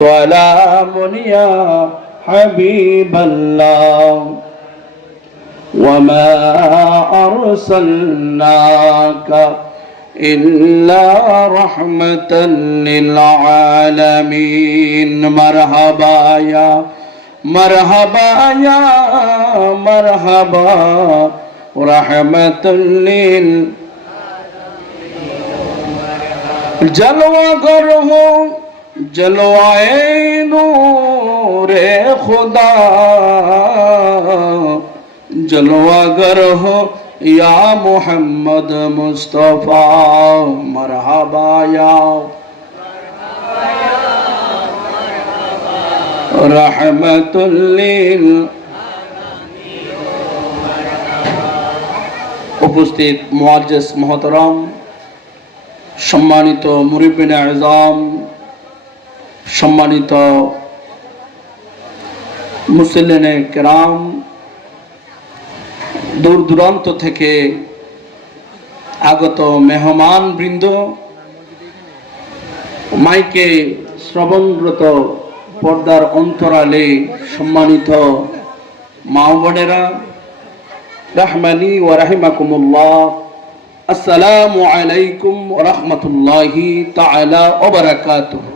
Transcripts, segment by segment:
سلام يا حبيب الله وما أرسلناك إلا رحمة للعالمين مرحبا يا مرحبا يا مرحبا رحمة للعالمين جلوہ گر ہو جلوائے نور خدا جلوہ گر ہو یا محمد مصطفیٰ مرحبا یا رحمت লিল উপস্থিত মুআজ্জিজ মুহতারাম, সম্মানিত মুরিবিন আযম, সম্মানিত মুসল্লিনে কেরাম, দূর দূরান্ত থেকে আগত মেহমান বৃন্দ, মাইকে শ্রবণরত পর্দার অন্তরালে সম্মানিত মা বোনেরা, রাহমানি ওয়া রাহিমাকুমুল্লাহ, আসসালামু আলাইকুম ওয়া রাহমাতুল্লাহি তাআলা ওয়া বারাকাতুহু।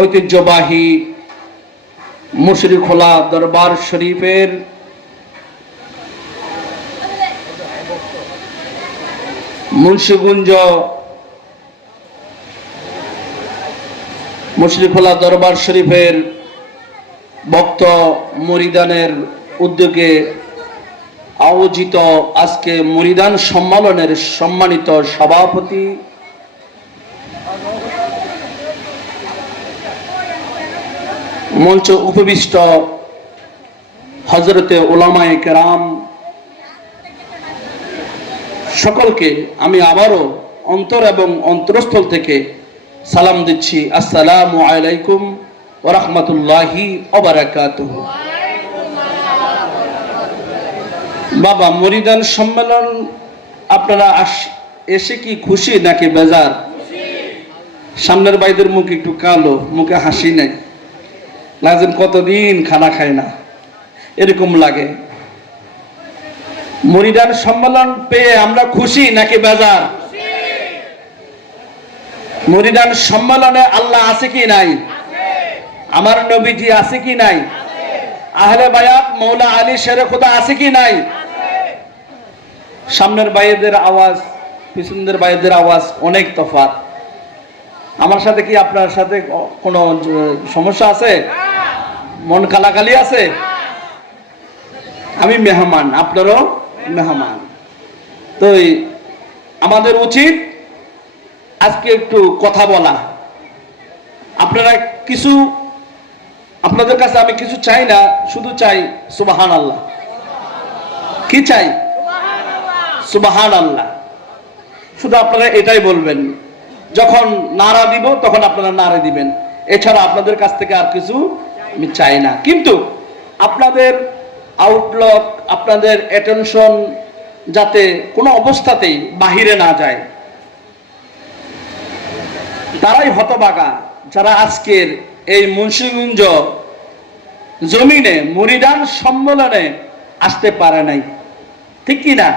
ঐতিহ্যবাহী মুশরিখোলা দরবার শরীফের মুন্সিগঞ্জ মুশরিখোলা দরবার শরীফের ভক্ত মুরিদানের উদ্যোগে আয়োজিত আজকে মুরিদান সম্মেলনের সম্মানিত সভাপতি মঞ্চ উপবিষ্ট হযরতে উলামায়ে কেরাম সকলকে আমি আবারও অন্তর এবং অন্তরস্থল থেকে সালাম দিচ্ছি, আসসালামু আলাইকুম ওয়া রাহমাতুল্লাহি ওয়া বারাকাতুহু। বাবা, মুরিদান সম্মেলন আপনারা এসে কি খুশি নাকি বেজার? সামনের ভাইদের মুখ একটু কালো, মুখে হাসি নেই, লাগছেন কতদিন খানা খায় না এরকম লাগে। মুরিদান সম্মেলন পেয়ে আমরা খুশি নাকি বেজার? মুরিদান সম্মেলনে আল্লাহ আছে কি নাই? আমার নবীজি আছে কি নাই? আহলে বায়াত মৌলা আলী শেরে খোদা আছে কি নাই? সামনের ভাইদের আওয়াজ পিছনের ভাইদের আওয়াজ অনেক তফাৎ। আমার সাথে কি আপনার সাথে কোনো সমস্যা আছে? মন কালাকালি আছে? আমি মেহমান, আপনারও মেহমান, তো আমাদের উচিত আজকে একটু কথা বলা। আপনারা কিছু, আপনাদের কাছে আমি কিছু চাই না, শুধু চাই সুবহানাল্লাহ। কি চাই? সুবহানাল্লাহ। শুধু আপনারা এটাই বলবেন। যখন নারা দিব তখন আপনারা নারা দিবেন, এছাড়া আপনাদের কাছ থেকে আর কিছু আমি চাই না। কিন্তু আপনাদের আউটলুক, আপনাদের অ্যাটেনশন যাতে কোনো অবস্থাতেই বাহিরে না যায়। তারাই হতভাগা যারা আজকের এই মুন্সিগঞ্জ জমিনে মুরিদান সম্মেলনে আসতে পারে নাই, ঠিক কি না?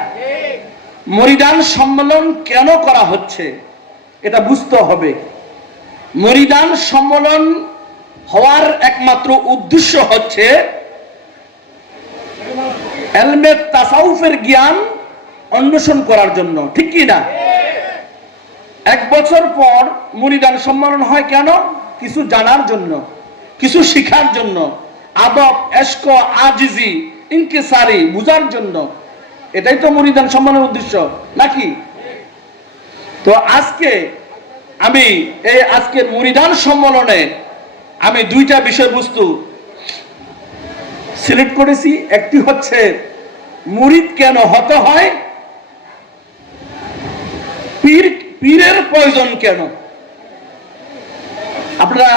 মুরিদান সম্মেলন কেন করা হচ্ছে এটা বুঝতে হবে। মুরিদান সম্মেলন হওয়ার একমাত্র উদ্দেশ্য হচ্ছে ইলমে তাসাউফের জ্ঞান অন্বেষণ করার জন্য, ঠিক কি না? এক বছর পর মুরিদান সম্মেলন হয় কেন? কিছু জানার জন্য, কিছু শিখার জন্য, আদব, এশক, আজিজি, ইনকিসারি বুঝার জন্য। এটাই তো মুরিদান সম্মেলনের উদ্দেশ্য, নাকি? তো আজকে আমি এই আজকের মুরিদান সম্মেলনে আমি দুইটা বিষয়বস্তু সিলেক্ট করেছি। একটি হচ্ছে মুরিদ কেন হতে হয়, পীরের প্রয়োজন কেন। আপনারা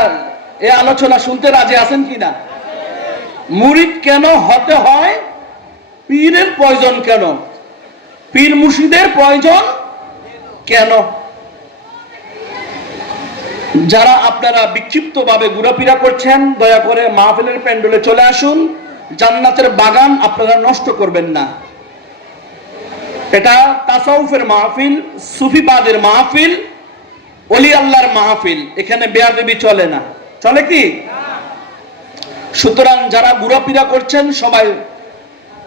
এই আলোচনা শুনতে রাজি আছেন কিনা? মুরিদ কেন হতে হয়, পীরের প্রয়োজন কেন, পীর মুর্শিদের প্রয়োজন কেন? যারা আপনারা বিক্ষিপ্তভাবে ঘোরাফেরা করছেন, দয়া করে মাহফিলের প্যান্ডেলে চলে আসুন। জান্নাতের বাগান আপনারা নষ্ট করবেন না। এটা তাসাউফের মাহফিল, সুফিবাদের মাহফিল, ওলি আল্লাহর মাহফিল। এখানে বেয়াদবি চলে না। চলে কি? সুতরাং যারা ঘোরাফেরা করছেন সবাই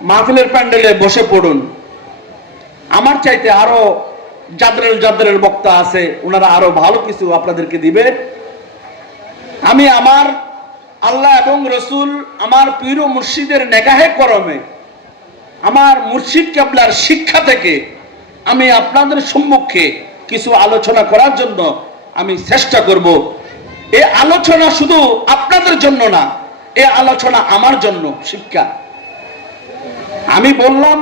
মাহফিলের প্যান্ডেলে বসে পড়ুন। আমার চাইতে আরো জাদরের বক্তা আছে, ওনারা আরো ভালো কিছু আপনাদেরকে দিবে। আমি আমার আল্লাহ এবং রসুল, আমার পীর ও মুর্শিদের নেগাহে করমে, আমার মুর্শিদ কেবলার শিক্ষা থেকে আমি আপনাদের সম্মুখে কিছু আলোচনা করার জন্য আমি চেষ্টা করব। এই আলোচনা শুধু আপনাদের জন্য না, এই আলোচনা আমার জন্য শিক্ষা। আমি বললাম,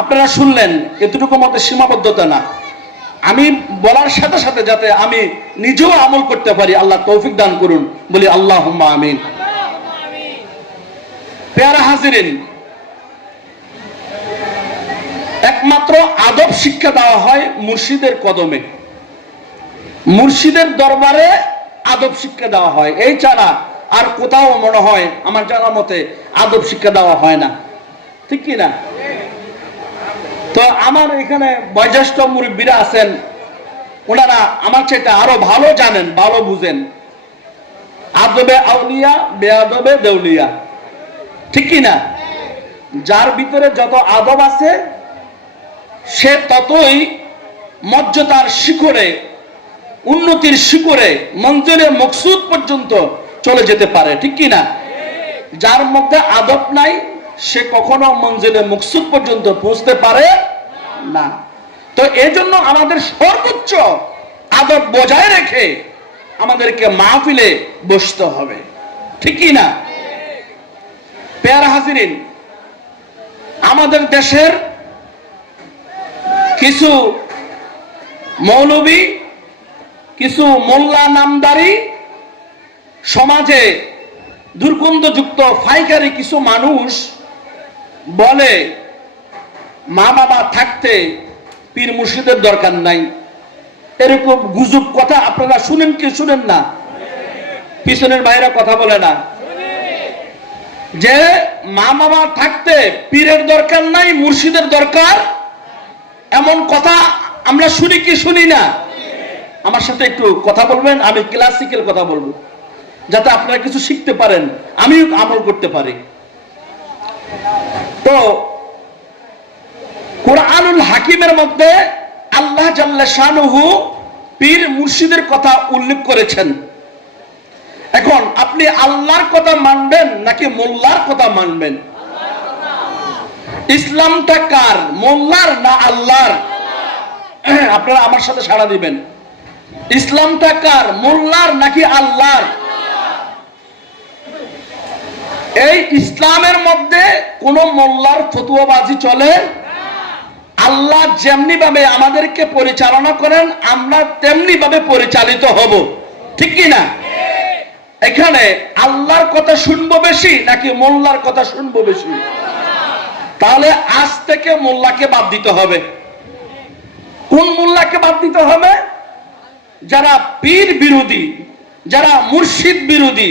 আপনারা শুনলেন, এতটুকু মতে সীমাবদ্ধতা না। আমি বলার সাথে সাথে যাতে আমি নিজেও আমল করতে পারি, আল্লাহ তৌফিক দান করুন, বলি আল্লাহুম্মা আমিন। পেয়ারা হাজিরিন, একমাত্র আদব শিক্ষা দেওয়া হয় মুর্শিদের কদমে, মুর্শিদের দরবারে আদব শিক্ষা দেওয়া হয়। এই ছাড়া আর কোথাও মনে হয় আমার জানা মতে আদব শিক্ষা দেওয়া হয় না, ঠিক কি না? তো আমার এখানে বয়োজ্যেষ্ঠ মুরব্বীরা আছেন, ওনারা আমার চাইতে আরো ভালো জানেন, ভালো বুঝেন। আদবে আউলিয়া, বেআদবে দেউলিয়া, ঠিক কি না? যার ভিতরে যত আদব আছে সে ততই মর্যাদার শিখরে, উন্নতির শিখরে, মঞ্জিলে মকসুদ পর্যন্ত চলে যেতে পারে, ঠিক কি না? যার মধ্যে আদব নাই সে কখনো মঞ্জিলে মকসুদ পর্যন্ত পৌঁছতে পারে না। তো এই জন্য আমাদের সর্বোচ্চ আদব বজায় রেখে আমাদেরকে মাহফিলে বসতে হবে, ঠিক কি না? পেয়ারা হাজিরিন, আমাদের দেশের কিছু মৌলবী, কিছু মোল্লা নামদারি, সমাজে দুর্গন্ধযুক্ত ফাইকারি কিছু মানুষ বলে মা বাবা থাকতে পীর মুর্শিদের দরকার নাই। এরকম গুজব কথা আপনারা শুনেন কি শুনেন না? পিছনের বাইরে কথা বলে না যে মা বাবা থাকতে পীরের দরকার নাই, মুর্শিদের দরকার, এমন কথা আমরা শুনি কি শুনি না? আমার সাথে একটু কথা বলবেন, আমি ক্লাসিক্যাল কথা বলবো যাতে আপনারা কিছু শিখতে পারেন, আমিও আমল করতে পারি। তো কোরআনুল হাকিমের মধ্যে আল্লাহ জাল্লা শানুহু পীর মুর্শিদের কথা উল্লেখ করেছেন। এখন আপনি আল্লাহর কথা মানবেন নাকি মোল্লার কথা মানবেন? ইসলামটা কার, মোল্লার না আল্লাহর? আপনারা আমার সাথে সাড়া দিবেন। ইসলামটা কার, মোল্লার নাকি আল্লাহর? এই ইসলামের মধ্যে কোন মোল্লার ফতুয়াবাজি চলে? আল্লাহ যেমনি ভাবে আমাদেরকে পরিচালনা করেন আমরা তেমনি ভাবে পরিচালিত হব, ঠিক কি না? এখানে আল্লাহর কথা শুনবো বেশি নাকি মোল্লার কথা শুনবো বেশি? তাহলে আজ থেকে মোল্লাকে বাদ দিতে হবে। কোন মোল্লাকে বাদ দিতে হবে? যারা পীর বিরোধী, যারা মুর্শিদ বিরোধী,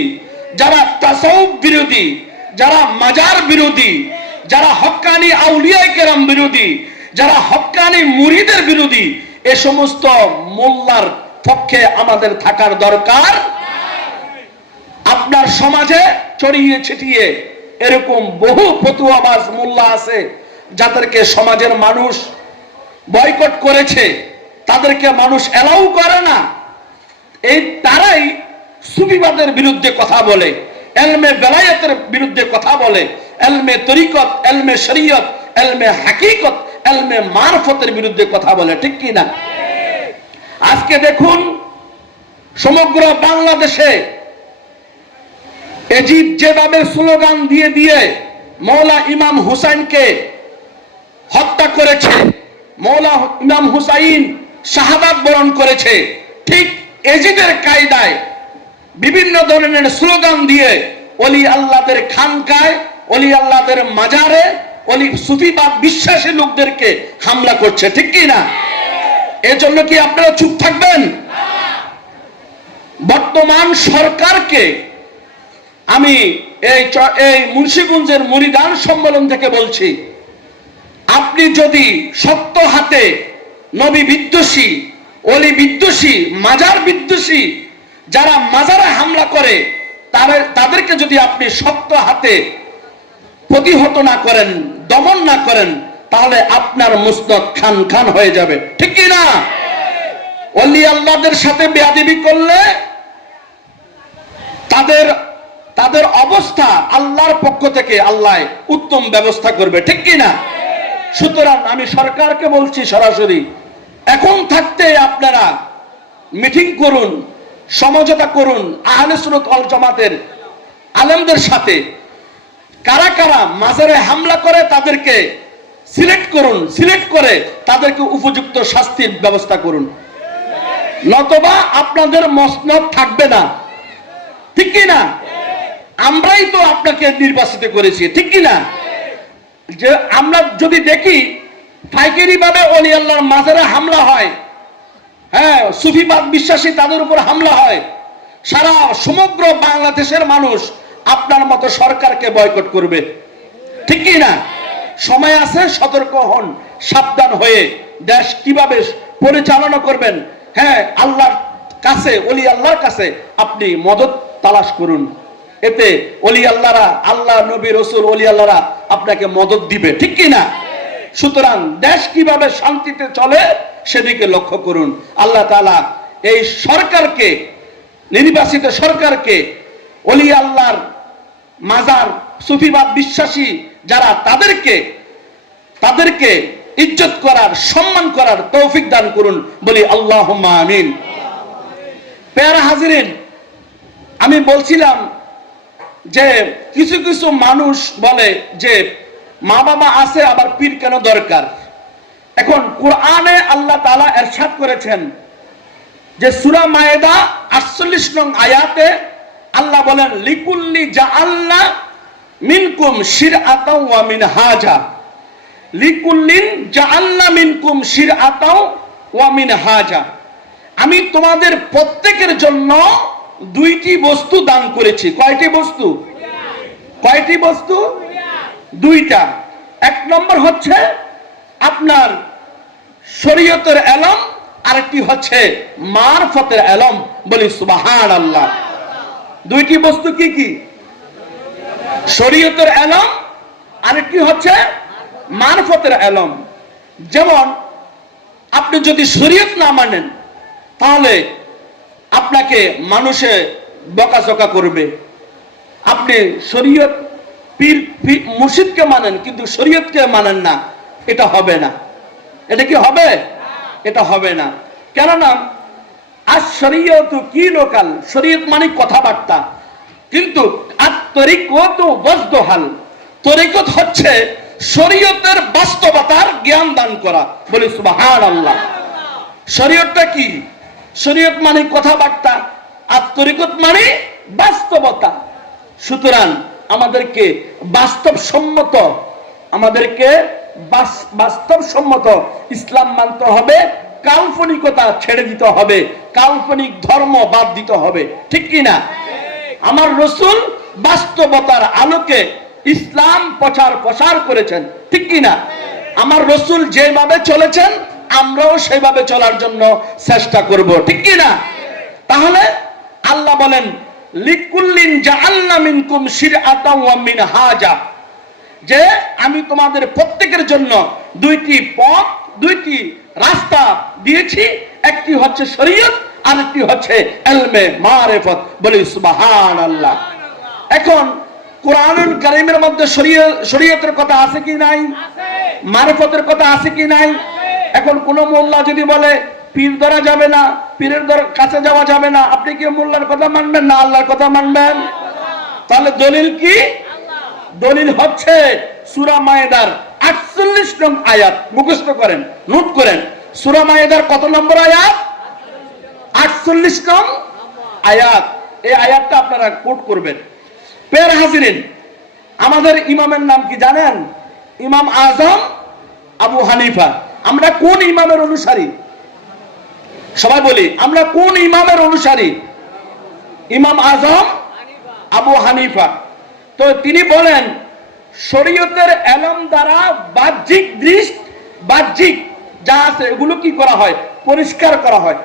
যারা তাসাউফ বিরোধী, যারা মাজার বিরোধী, যারা হক্কানি আউলিয়া কেরাম বিরোধী, যারা হক্কানি মুরিদের বিরোধী, এ সমস্ত মোল্লার পক্ষে আমাদের থাকার দরকার। আপনার সমাজে ছড়িয়ে ছিটিয়ে এরকম বহু ফতুয়াবাজ মোল্লা আছে যাদেরকে সমাজের মানুষ বয়কট করেছে, তাদেরকে মানুষ এলাও করে না। এই তারাই সুফিবাদের বিরুদ্ধে কথা বলে, এলমে বেলায়েতের বিরুদ্ধে কথা বলে, এলমে তরিকত, এলমে শরীয়ত, এলমে হাকিকত, এলমে মারফতের বিরুদ্ধে কথা বলে, ঠিক কি না? আজকে দেখুন সমগ্র বাংলাদেশে এজিদ যেভাবে স্লোগান দিয়ে দিয়ে মৌলা ইমাম হুসাইনকে হত্যা করেছে, মৌলা ইমাম হুসাইন শাহাদাত বরণ করেছে, ঠিক এজিদের কায়দায় বিভিন্ন ধরনের স্লোগান দিয়ে ওলি আল্লাহদের খানকায়, ওলি আল্লাহদের মাজারে, ওলি সুফিবাদ বিশ্বাসী লোকদেরকে হামলা করছে, ঠিক কি না? এজন্য কি আপনারা চুপ থাকবেন? বর্তমান সরকারকে আমি এই মুন্সিগঞ্জের মুরিদান সম্মেলন থেকে বলছি, আপনি যদি শক্ত হাতে নবী বিদ্বেষী, অলি বিদ্বেষী, মাজার বিদ্বেষী যারা মাজারে হামলা করে তাদেরকে যদি আপনি শক্ত হাতে প্রতিহত না করেন, দমন না করেন, তাহলে আপনার মুসনদ খান খান হয়ে যাবে। ঠিক কি না? ওলি আল্লাহদের সাথে বেয়াদবি করলে তাদের অবস্থা আল্লাহর পক্ষ থেকে আল্লাহ উত্তম ব্যবস্থা করবে। ঠিক কি না? সুতরাং আমি সরকারকে বলছি সরাসরি, এখন থাকতে আপনারা মিটিং করুন, সমঝোতা করুন আহলে সুন্নাত ওয়াল জামাতের আলেমদের সাথে। কারা কারা মাজারে হামলা করে তাদেরকে সিলেক্ট করুন, সিলেক্ট করে তাদেরকে উপযুক্ত শাস্তির ব্যবস্থা করুন, নতবা আপনাদের মসনদ থাকবে না। ঠিক কি না? আমরাই তো আপনাকে নির্বাচিত করেছি। ঠিক কি না? যে আমরা যদি দেখি পাইকারি ভাবে ওলি আল্লাহর মাজারে হামলা হয়, হ্যাঁ, সুফিবাদ বিশ্বাসী তাদের উপর হামলা হয়, সারা সমগ্র বাংলাদেশের মানুষ আপনার মতো সরকারকে বয়কট করবে। ঠিক কি না? সময় আছে, সতর্ক হন, সাবধান হয়ে দেশ কিভাবে পরিচালনা করবেন, হ্যাঁ, আল্লাহর কাছে, ওলি আল্লাহর কাছে আপনি মদত তালাশ করুন। এতে ওলি আল্লাহরা, আল্লাহ নবী রসুল ওলি আল্লাহরা আপনাকে মদত দিবে। ঠিক কি না? সুতরাং দেশ কিভাবে শান্তিতে চলে সেদিকে লক্ষ্য করুন। আল্লাহ তাআলা এই সরকারকে, নির্বাচিত সরকারকে, ওলি আল্লাহর মাজার সুফিবাদ বিশ্বাসী যারা তাদেরকে ইজ্জত করার, সম্মান করার তৌফিক দান করুন, বলি আল্লাহুম্মা আমিন। প্যারা হাজিরিন, আমি বলছিলাম যে কিছু কিছু মানুষ বলে যে মা বাবা আছে আবার পীর কেন দরকার। এখন কোরআনে আল্লাহ তাআলা ইরশাদ করেছেন যে সূরা মায়েদা 48 নং আয়াতে আল্লাহ বলেন, লিকুল্লি জাআলনা মিনকুম শিরআতাও ওয়া মিনহাজা। লিকুল্লিন জাআলনা মিনকুম শিরআতাও ওয়া মিনহাজা। আমি তোমাদের প্রত্যেকের জন্য দুইটি বস্তু দান করেছি। কয়টি বস্তু? কয়টি বস্তু? দুইটা। এক নম্বর হচ্ছে আপনার শরীয়তের ইলম, আরেকটি হচ্ছে মারফতের ইলম। বলি সুবহানাল্লাহ। দুইটি বস্তু কি কি? শরীয়তের ইলম, আরেকটি হচ্ছে মারফতের ইলম। যেমন আপনি যদি শরীয়ত না মানেন তাহলে আপনাকে মানুষে বকাঝকা করবে। আপনি শরীয়ত, পীর মুর্শিদকে মানেন কিন্তু শরীয়তকে মানেন না, এটা হবে না। এটা কি হবে? এটা হবে না। কেননা আজ শরীয়ত কি লোকাল, শরীয়ত মানে কথাবার্তা, কিন্তু আর তরিকত ওয়াজদহাল, তরিকত হচ্ছে শরীয়তের বাস্তবতার জ্ঞান দান করা। বলি সুবহানাল্লাহ। শরীয়তটা কি? শরীয়ত মানে কথাবার্তা, আর তরিকত মানে বাস্তবতা। সুতরাং আমাদেরকে বাস্তবসম্মত ইসলাম মানতে হবে, কাল্পনিকতা ছেড়ে দিতে হবে, কাল্পনিক ধর্ম বাদ দিতে হবে। ঠিক কি না? আমার রাসূল বাস্তবতার আলোকে ইসলাম প্রচার করেছেন। ঠিক কি না? আমার রাসূল যেভাবে চলেছেন আমরাও সেইভাবে চলার জন্য চেষ্টা করব। ঠিক কি না? তাহলে আল্লাহ বলেন, লিকুল্লিন জাআলনা মিনকুম শিরআতাও ওয়া মিনহাজা, যে আমি তোমাদের প্রত্যেকের জন্য দুইটি পথ, দুইটি রাস্তা দিয়েছি। একটি হচ্ছে শরীয়ত, আরেকটি হচ্ছে ইলমে মারিফত। বলি সুবহানাল্লাহ। এখন কোরআনুল কারীমের মধ্যে শরীয়তের কথা আছে কি নাই? মারিফতের কথা আছে কি নাই? এখন কোন মোল্লা যদি বলে পীর ধরা যাবে না, পীরের কাছে যাওয়া যাবে না, আপনি কি মোল্লার কথা মানবেন না আল্লাহর কথা মানবেন? তাহলে দলিল কি? দলিল হচ্ছে সূরা মায়েদার 48 নং আয়াত। মুখস্থ করেন, নোট করেন। সূরা মায়েদার কত নম্বর আয়াত? 48 নং আয়াত। এই আয়াতটা আপনারা কোট করবেন। প্যারা হাজিরিন, আমাদের ইমামের নাম কি জানেন? ইমাম আজম আবু হানিফা। আমরা কোন ইমামের অনুসারী? সবাই বলি আমরা কোন ইমামের অনুসারী? ইমাম আজম আবু হানিফা। তো তিনি বলেন শরীয়তের এলম দ্বারা বাহ্যিক দৃষ্টি, বাহ্যিক যা আছে এগুলো কি করা হয়? পরিষ্কার করা হয়।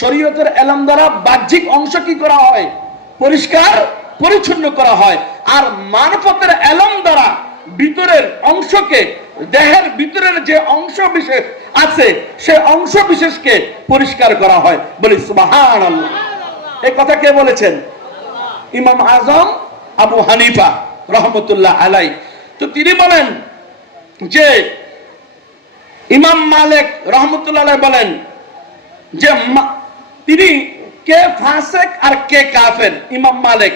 শরীয়তের এলম দ্বারা বাহ্যিক অংশ কি করা হয়? পরিষ্কার পরিচ্ছন্ন করা হয়। আর মারফতের এলম দ্বারা ভিতরের অংশকে, দেহের ভিতরের যে অংশ বিশেষ আছে সে অংশ বিশেষকে পরিষ্কার করা হয়। বলি সুবহানাল্লাহ। এই কথা কে বলেছেন? ইমাম আজম আবু হানিফা রহমতুল্লাহ আলাই। তো তিনি বলেন যে ইমাম মালিক রহমতুল্লাহ আলাই বলেন যে তিনি কে ফাসিক আর কে কাফের ইমাম মালিক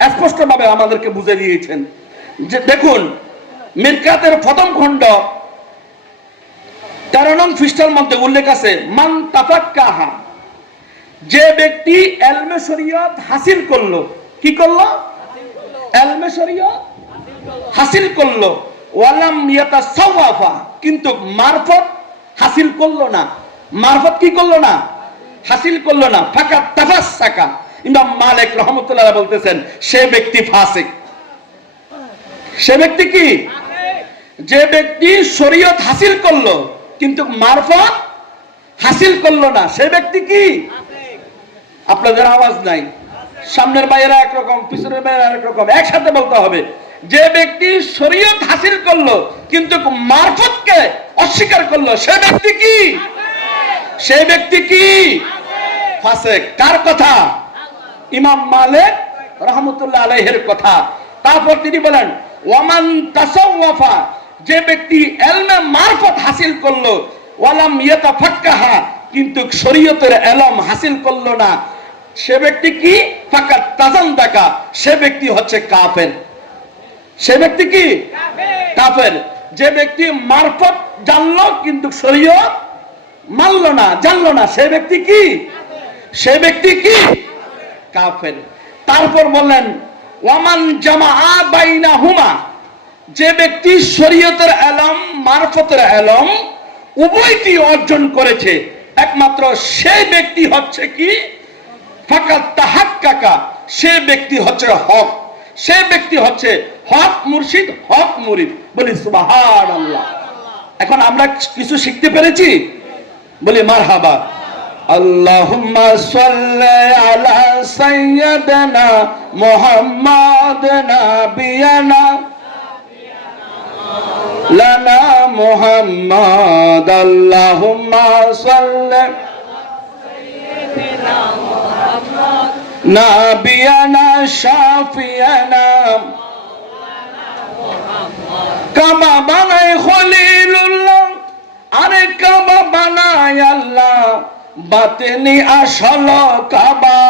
স্পষ্ট ভাবে আমাদেরকে বুঝে দিয়েছেন। যে দেখুন মিরকাতের প্রথম খণ্ড 13 নং পৃষ্ঠার মধ্যে উল্লেখ আছে মান তাফাক্কাহা, যে ব্যক্তি ইলমে শরীয়ত হাসিল করলো। কি করলো? ইলমে শরীয়ত হাসিল করলো। ওয়ালাম ইয়াতাসাওয়াফা, কিন্তু মারফত হাসিল করলো না। মারফত কি করলো না? হাসিল করলো না। ফাকাত তাফাসসাকা, ইমাম মালিক রহমাতুল্লাহ বলতেছেন সে ব্যক্তি ফাসিক। সে ব্যক্তি কি? যে ব্যক্তি শরীয়ত হাসিল করলো কিন্তু মারফত হাসিল করলো না, সে ব্যক্তি কি? আপনাদের আওয়াজ নাই, সামনের বাইরা একরকম, পিছনের বাইরা একরকম, একসাথে বলতে হবে। যে ব্যক্তি শরীয়ত হাসিল করলো কিন্তু মারফতকে অস্বীকার করলো, সে ব্যক্তি কি? সে ব্যক্তি কি? ফাসিক। কার কথা? ইমাম মালিক রহমতুল্লাহ আলাইহির কথা। তারপর তিনি বলেন ওয়ামান তাসাওয়াফা, যে ব্যক্তি ইলমে মারফত হাসিল করলো, ওয়ালাম ইয়াতাফাক্কাহা, কিন্তু শরীয়তের ইলম হাসিল করলো না, সে ব্যক্তি কি? ফাকাত তাজান্দাকা, সে ব্যক্তি হচ্ছে কাফের। সে ব্যক্তি কি? কাফের। যে ব্যক্তি মারফত জানলো কিন্তু শরীয়ত মানলো না, জানলো না, সে ব্যক্তি কি? সে ব্যক্তি কি? কাফের। তারপর বললেন ওয়ামান জামাআ বাইনাহুমা, যে ব্যক্তি শরীয়তের ইলম মারফতের ইলম উভয়টি অর্জন করেছে, একমাত্র সেই ব্যক্তি হচ্ছে কি? ফাকাত তাহাক্কাকা, সে ব্যক্তি হচ্ছে হক। সে ব্যক্তি হচ্ছে হক মুর্শিদ, হক মুরিদ। বলি সুবহানাল্লাহ। এখন আমরা কিছু শিখতে পেরেছি, বলি মারহাবা। আল্লাহুম্মা সাল্লি আলা সাইয়্যিদিনা মুহাম্মাদ নাবিয়ানা লানা মুহাম্মাদ। আল্লাহুম্মা সাল্লি নাবিয়ানা শাফিয়ানা কাবা বানাই খলিলুল্লাহ, আরে কাবা বানাই আল্লাহ, বাতিনি আসল কাবা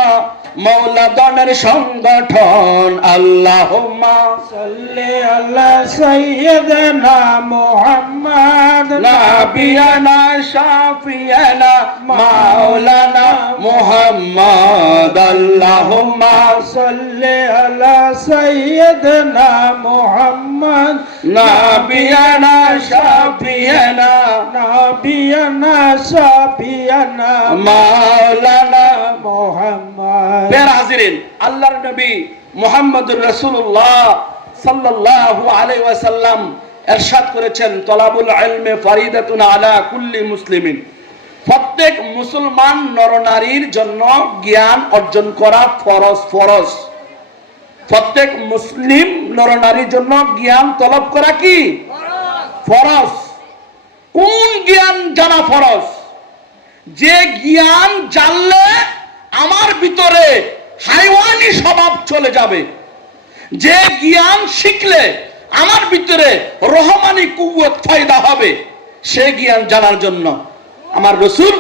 মৌলাদনের সংগঠন। আল্লাহুম্মা সাল্লি আলা সাইয়্যিদিনা মুহাম্মাদ নাবিয়ানা শাফিয়ানা মাওলানা মুহাম্মাদ। আল্লাহুম্মা সাল্লি আলা সাইয়্যিদিনা মুহাম্মাদ নাবিয়ানা শাফিয়ানা নাবিয়ানা শাফিয়ানা মাওলানা মুহাম্মদ। প্যারা হাজিরিন, আল্লাহর নবী মুহাম্মদুর রাসূলুল্লাহ সাল্লাল্লাহু আলাইহি ওয়াসাল্লাম ইরশাদ করেছেন তলাবুল ইলমি ফারিদাতুন আলা কুল্লি মুসলিমিন, প্রত্যেক মুসলমান নরনারীর জন্য জ্ঞান অর্জন করা ফরজ। ফরজ। প্রত্যেক মুসলিম নরনারীর জন্য জ্ঞান তলব করা কি? ফরজ। কোন জ্ঞান জানা ফরজ? যে জ্ঞান জানলে আমার ভিতরে হাইওয়ানি স্বভাব চলে যাবে, যে জ্ঞান শিখলে আমার ভিতরে রহমানি কুওয়াত ফায়দা হবে, সে জ্ঞান জানার জন্য আমার রাসূল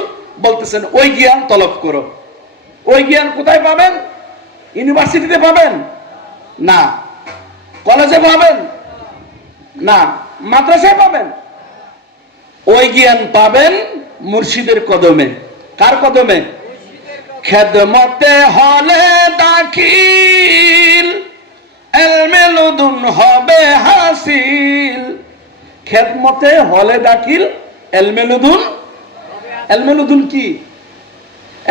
বলতেছেন ওই জ্ঞান তলব করো। ওই জ্ঞান কোথায় পাবেন? ইউনিভার্সিটিতে পাবেন না, কলেজে পাবেন না, মাদ্রাসায় পাবেন। ওই জ্ঞান পাবেন মুর্শিদের কদমে। কার কদমে? খেদমতে হলে দাখিল, ইলমে লুদুন হবে হাসিল। খেদমতে হলে দাখিল, ইলমে লুদুন। ইলমে লুদুন কি?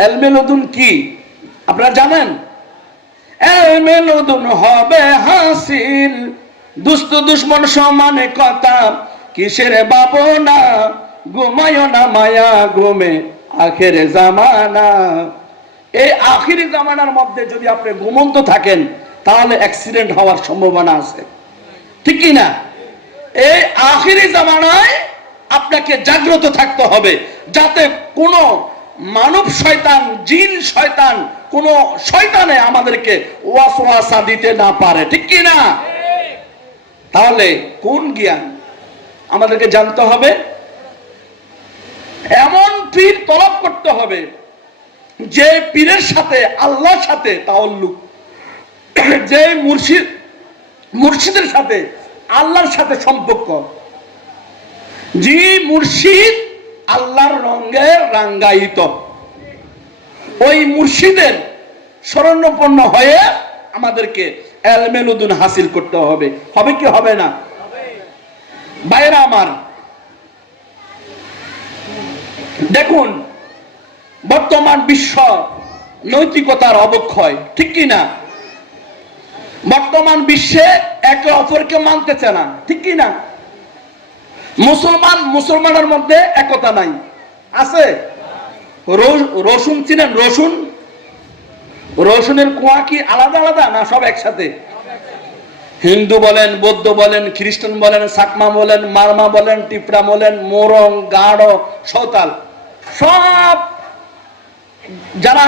এলমে লদুন কি আপনারা জানেন? এলমে লদুন হবে হাসিল, দুস্ত দুশ্মন সমানে কথা, কিসের ভাবনা, ঘুমায় না মায়া ঘুমে আখেরে জামানা। এই আখিরি জামানার মধ্যে যদি আপনি ঘুমন্ত থাকেন তাহলে অ্যাক্সিডেন্ট হওয়ার সম্ভাবনা আছে, ঠিক কি না? এই আখিরি জামানায় আপনাকে জাগ্রত থাকতে হবে, যাতে কোনো মানব শয়তান, জিন শয়তান, কোন শয়তানে আমাদেরকে ওয়াসওয়াসা দিতে না পারে, ঠিক কি না? তাহলে কোন জ্ঞান আমাদেরকে জানতে হবে? এমন পীর তলব করতে হবে যে পীরের সাথে আল্লাহর সাথে তাআল্লুক, যে মুর্শিদের সাথে আল্লাহর সাথে সম্পর্ক, যে মুর্শিদ আল্লাহর রঙে রাঙ্গায়িত, ওই মুর্শিদের শরণাপন্ন হয়ে আমাদেরকে এলমে লদুন হাসিল করতে হবে। হবে কি হবে না? ভাইরা আমার, দেখুন বর্তমান বিশ্ব নৈতিকতার অবক্ষয়, ঠিক কি না? বর্তমান বিশ্বে একে অপরকে মানতেছে না, ঠিক কি না? মুসলমানের মধ্যে একতা নাই, আছে? রসুন চিনেন? রসুনের কুয়া কি আলাদা আলাদা না সব একসাথে? হিন্দু বলেন, বৌদ্ধ বলেন, খ্রিস্টান বলেন, সাকমা বলেন, মারমা বলেন, টিপরা বলেন, মোরং, গাঢ়, সাঁওতাল, সব যারা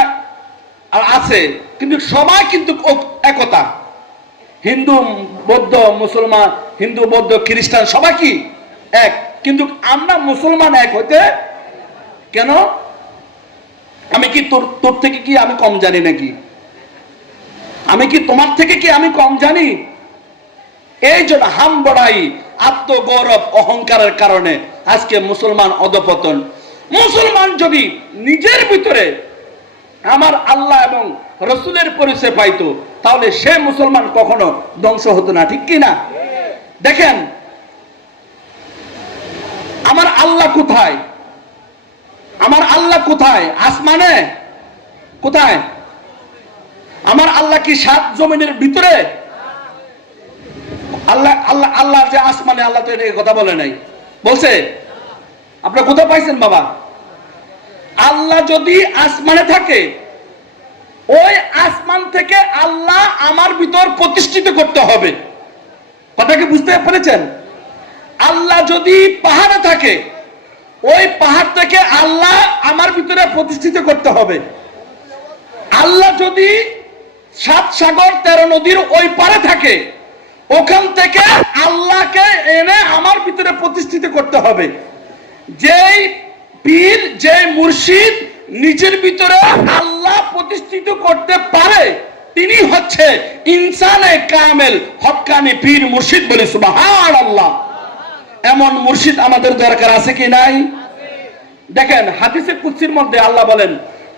আছে কিন্তু সবাই কিন্তু একতা। হিন্দু বৌদ্ধ মুসলমান, হিন্দু বৌদ্ধ খ্রিস্টান সবাই কি এক, কিন্তু আমরা মুসলমান এক হইতে কেন? আমি কি তোর থেকে কি আমি কম জানি নাকি? আমি কি তোমার থেকে কি আমি কম জানি? এই জন্য হাম বড়াই, আত্মগৌরব, অহংকারের কারণে আজকে মুসলমান অধপতন। মুসলমান যদি নিজের ভিতরে আমার আল্লাহ এবং রসুলের পরিচয় পাইতো তাহলে সে মুসলমান কখনো ধ্বংস হতো না, ঠিক কি না? দেখেন আমার আল্লাহ কোথায়? আমার আল্লাহ কোথায়? আসমানে? কোথায়? আমার আল্লাহ কি সাত জমিনের ভিতরে? আল্লাহ আল্লাহ আল্লাহ যে আসমানে, আল্লাহ তো এই কথা বলে নাই, বলছে? আপনারা কোথায় পাইছেন বাবা? আল্লাহ যদি আসমানে থাকে, ওই আসমান থেকে আল্লাহ আমার ভিতর প্রতিষ্ঠিত করতে হবে। কথাকে বুঝতে পেরেছেন? আল্লাহ যদি পাহাড়ে থাকে, ওই পাহাড় থেকে আল্লাহ আমার ভিতরে প্রতিষ্ঠিত করতে হবে। আল্লাহ যদি 7 সাগর 13 নদীর ওই পারে থাকে, ওখান থেকে আল্লাহকে এনে আমার ভিতরে প্রতিষ্ঠিত করতে হবে। যেই পীর, যে মুর্শিদ নিজের ভিতরে আল্লাহ প্রতিষ্ঠিত করতে পারে, তিনি হচ্ছে ইনসানে কামেল, হক্কানি পীর মুর্শিদ। বলি সুবহানাল্লাহ। এমন মুর্শিদ আমাদের দরকার আছে কি নাই? দেখেন হাদিসে কুদসির মধ্যে আল্লাহ বলেন,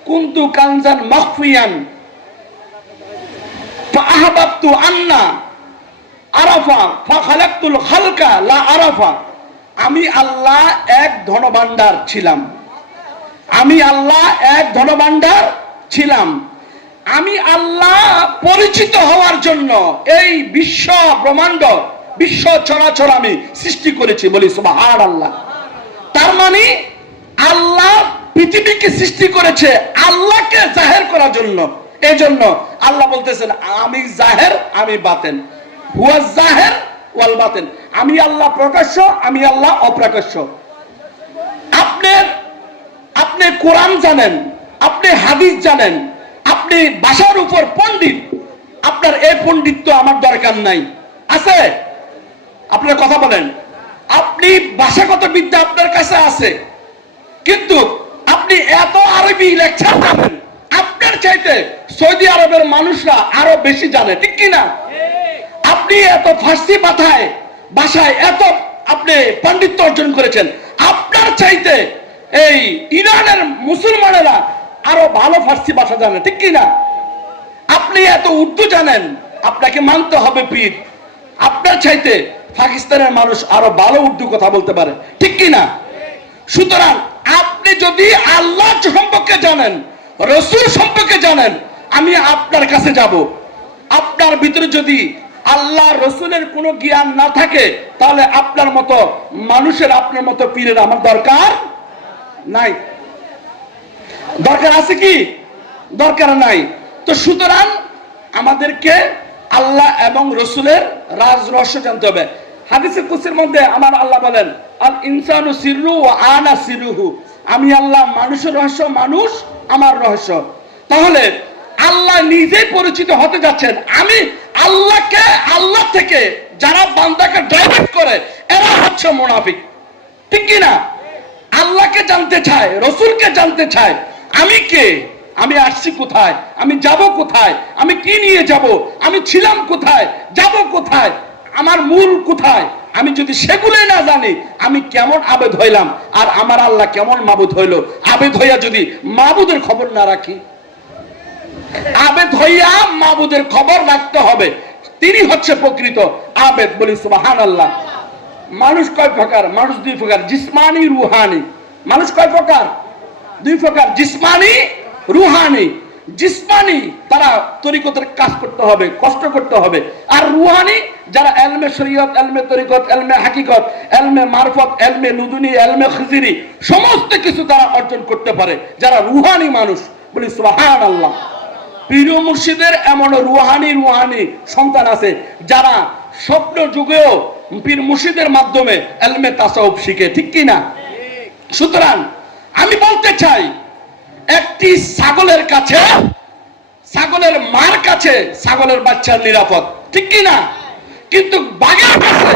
কুনতু কানজান মাখফিয়ান ফাআহবাবতু আন্না আরাফা ফাখালাকতুল খালকা লা আরাফা। আমি আল্লাহ এক ধনভাণ্ডার ছিলাম, আমি আল্লাহ এক ধনভাণ্ডার ছিলাম। আমি আল্লাহ পরিচিত হওয়ার জন্য এই বিশ্ব ব্রহ্মাণ্ড, বিশ্ব চরাচর আমি সৃষ্টি করেছি। বলি সুবহানাল্লাহ। তার মানে আল্লাহ পৃথিবীকে সৃষ্টি করেছে আল্লাহকে জাহের করার জন্য। এই জন্য আল্লাহ বলতেছেন, আমি জাহের, আমি বাতেন, হুয়া জাহের ওয়াল বাতেন। আমি আল্লাহ প্রকাশ্য, আমি আল্লাহ অপ্রকাশ্য। আপনি কোরআন জানেন, আপনি হাদিস জানেন, আপনি ভাষার উপর পণ্ডিত, আপনার এই পণ্ডিত্য আমার দরকার নাই। আছে? আপনার কথা বলেন। আপনি ভাষাগত বিদ্যা আপনার কাছে আছে, কিন্তু আপনি এত আরবি লেকচার জানেন, আপনার চাইতে সৌদি আরবের মানুষরা আরো বেশি জানে, ঠিক কিনা? আপনি এত ফার্সি ভাষায় এত আপনি পাণ্ডিত্য অর্জন করেছেন, আপনার চাইতে এই ইরানের মুসলমানেরা আরো ভালো ফার্সি ভাষা জানে, ঠিক কিনা? আপনি এত উর্দু জানেন, আপনাকে মানতে হবে পীর। আপনার চাইতে পাকিস্তানের মানুষ আরো ভালো উর্দু কথা বলতে পারে, ঠিক কিনা? সুতরাং আপনি যদি আল্লাহ সম্পর্কে জানেন, রসুল সম্পর্কে জানেন, আমি আপনার কাছে যাব। আপনার ভিতরে যদি আল্লাহ রসুলের কোনো জ্ঞান না থাকে, তাহলে আপনার মতো মানুষের, আপনার মতো পীরের আমার দরকার নাই। দরকার আছে কি? দরকার নাই। তো সুতরাং আমাদেরকে আল্লাহ এবং রসুলের রাজ রহস্য জানতে হবে। হাদিসে কুদসির মধ্যে আমার আল্লাহ বলেন, আল ইনসানু সিররু ওয়া আনা সিররুহু, আমি আল্লাহ মানুষের রহস্য, মানুষ আমার রহস্য। তাহলে আল্লাহ নিজেই পরিচিত হতে যাচ্ছেন। আমি আল্লাহকে, আল্লাহ থেকে যারা বান্দাকে ডাইভার্ট করে এরা হচ্ছে মুনাফিক, ঠিক কি না? আল্লাহকে জানতে চায়, রসুলকে জানতে চায়, আমি কে, আমি আসছি কোথায়, আমি যাব কোথায়, আমি কি নিয়ে যাব, আমি ছিলাম কোথায়, যাব কোথায়, আমার মূল কোথায়, আমি যদি সেগুলোই না জানি, আমি কেমন আবেদ হইলাম, আর আমার আল্লাহ কেমন মাবুদ হইল। আবেদ হইয়া যদি মাবুদের খবর না রাখি, আবেদ হইয়া মাবুদের খবর রাখতে হবে, তিনি হচ্ছে প্রকৃত আবেদ। বলি সুবহানাল্লাহ। মানুষ কয় প্রকার? মানুষ দুই প্রকার, জিসমানি, রুহানি। মানুষ কয় প্রকার? দুই প্রকার, জিসমানি, রুহানি। জিসমানি তারা তরিকতের কাজ করতে হবে, কষ্ট করতে হবে। আর রুহানি যারা এলমে শরীয়ত, এলমে তরিকত, এলমে হাকিকত, এলমে মারফত, এলমে লুদুনি, এলমে খিজিরি সমস্ত কিছু তারা অর্জন করতে পারে, যারা রুহানি মানুষ। বলি সুবহানাল্লাহ। পীর মুর্শিদের এমন রুহানি রুহানি সন্তান আছে যারা স্বপ্ন যুগেও পীর মুর্শিদের মাধ্যমে এলমে তাসাউফ শিখে, ঠিক কি না? সুতরাং আমি বলতে চাই, একটি ছাগলের কাছে, ছাগলের মার কাছে ছাগলের বাচ্চা নিরাপদ, ঠিক কি না? কিন্তু বাঘের কাছে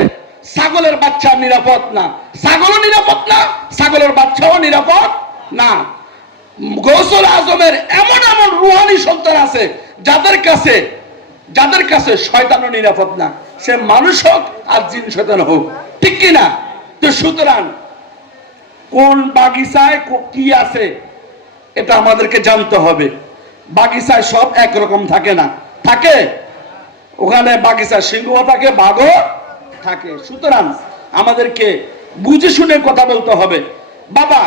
ছাগলের বাচ্চা নিরাপদ না। ছাগলও নিরাপদ না, ছাগলের বাচ্চাও নিরাপদ না। গৌসুল আজমের এমন এমন রুহানি সন্তান আছে যাদের কাছে শয়তানও নিরাপদ না, সে মানুষ হোক আর জিন শয়তান হোক, ঠিক কি না? তো সুতরাং কোন বাগিচায় কি আছে এটা আমাদেরকে জানতে হবে। বাগিচায় সব একরকম থাকে না, থাকে ওখানে বাগিচায় সিংহ থাকে, বাঘও থাকে। সুতরাং আমাদেরকে বুঝে শুনে কথা বলতে হবে। বাবা,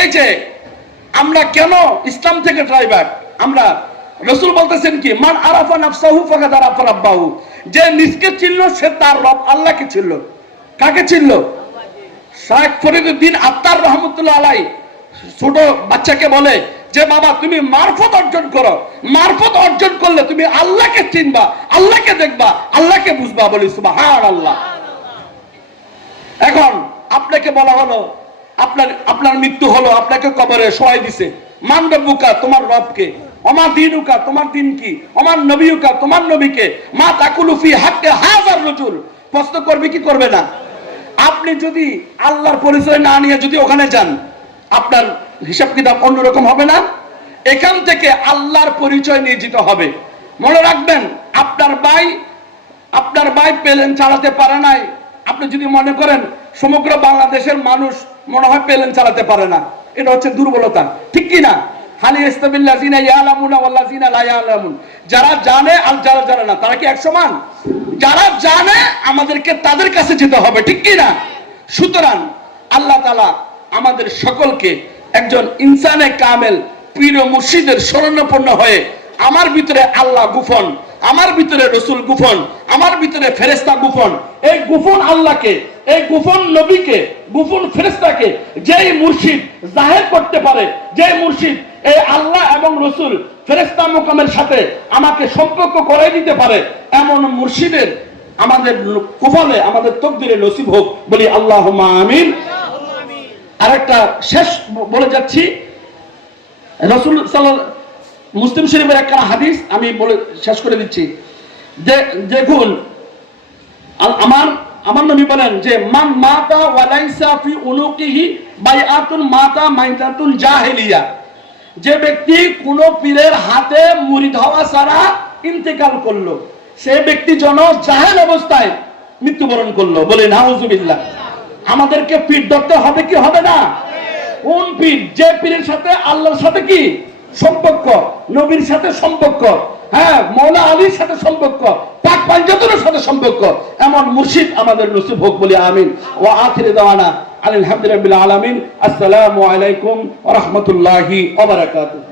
এই যে আমরা কেন ইসলাম থেকে ড্রাইভার, আমরা রসুল বলতেছেন কি, মান আরাফা নাফসাহু ফাকাদ আরাফা রাব্বাহু, যে নিজকে চিনল সে তার রব আল্লাহকে চিনল। কাকে চিনল? শাইখ ফরিদউদ্দিন আত্তার রহমতুল্লাহ আলাইহি ছোট বাচ্চাকে বলে যে বাবা তুমি মারফত অর্জন করো, মারফত অর্জন করলে তুমি আল্লাহকে চিনবা, আল্লাহকে দেখবা, আল্লাহকে বুঝবা। বলি সুবহানাল্লাহ। এখন আপনাকে বলা হলো আপনার মৃত্যু হলো, আপনাকে কবরে শোয়াই দিছে, মান রব্বুকা, তোমার রবকে, ওমা দীনুকা, তোমার দিন কি, ওমান নবিয়ুকা, তোমার নবীকে, মা তাকুলু ফি হাক্কি হাযার রাজুল, প্রশ্ন করবে কি করবে না? আপনি যদি আল্লাহর পরিচয় না নিয়ে যদি ওখানে যান, আপনার হিসাব কিতাব অন্যরকম হবে না? এখান থেকে আল্লাহর পরিচয় নিয়ে যেতে হবে। মনে রাখবেন, আপনার ভাই প্লেন চালাতে পারে নাই, আপনি যদি মনে করেন সমগ্র বাংলাদেশের মানুষ মনে হয় প্লেন চালাতে পারে না, এটা হচ্ছে দুর্বলতা, ঠিক কি না? হালি ইস্তাবিল্লাযিনা ইয়ালামুনা ওয়াল্লাযিনা লা ইয়ালামুন, যারা জানে আর যারা জানে না তারা কি এক সমান? যারা জানে আমাদেরকে তাদের কাছে যেতে হবে, ঠিক কি না? সুতরাং আল্লাহ তাআলা আমাদের সকলকে একজন ইনসানে কামেল পীর ও মুর্শিদের শরণাপন্ন হয়ে, আমার ভিতরে আল্লাহ গুফন, আমার ভিতরে রসুল গুফন, আমার ভিতরে ফেরেশতা গুফন, এই গুফন আল্লাহকে, এই গুফন নবীকে, গুফন ফেরেশতাকে যেই মুর্শিদ জাহের করতে পারে, যেই মুর্শিদ এই আল্লাহ এবং রসুল ফেরেশতা মুকামের সাথে আমাকে সম্পর্ক করে দিতে পারে, এমন মুর্শিদের আমাদের কপালে, আমাদের তকদিরে নসিব হোক। বলি আল্লাহুম্মা আমিন। আরেকটা শেষ বলে যাচ্ছি, রাসূল মুসলিম শরীফের একটা হাদিস আমি বলে শেষ করে দিচ্ছি। যে দেখুন, আমার নবী বলেন যে মান মাতা ওয়া লাইসা ফি উনুকিহি বাইআতুন মাতা মাইতাতুন জাহেলিয়া, যে ব্যক্তি কোন পীরের হাতে মুরিদ হওয়া ছাড়া ইন্তেকাল করলো, সেই ব্যক্তি যেন জাহেল অবস্থায় মৃত্যুবরণ করলো। বলে নাউজুবিল্লাহ। আমাদেরকে পীর ধরতে হবে কি হবে না? কোন পীর? যে পীরের সাথে আল্লাহর সাথে কি সম্পর্ক, নবীর সাথে সম্পর্ক, হ্যাঁ মৌলা আলীর সাথে সম্পর্ক, পাক পাঞ্জাতনের সাথে সম্পর্ক, এমন মুর্শিদ আমাদের নসিব হোক। বলি আমিন। ওয়া আখিরু দাওয়ানা আলহামদুলিল্লাহি রাব্বিল আলামিন। আসসালামু আলাইকুম ওয়া রাহমাতুল্লাহি ওয়া বারাকাতুহু।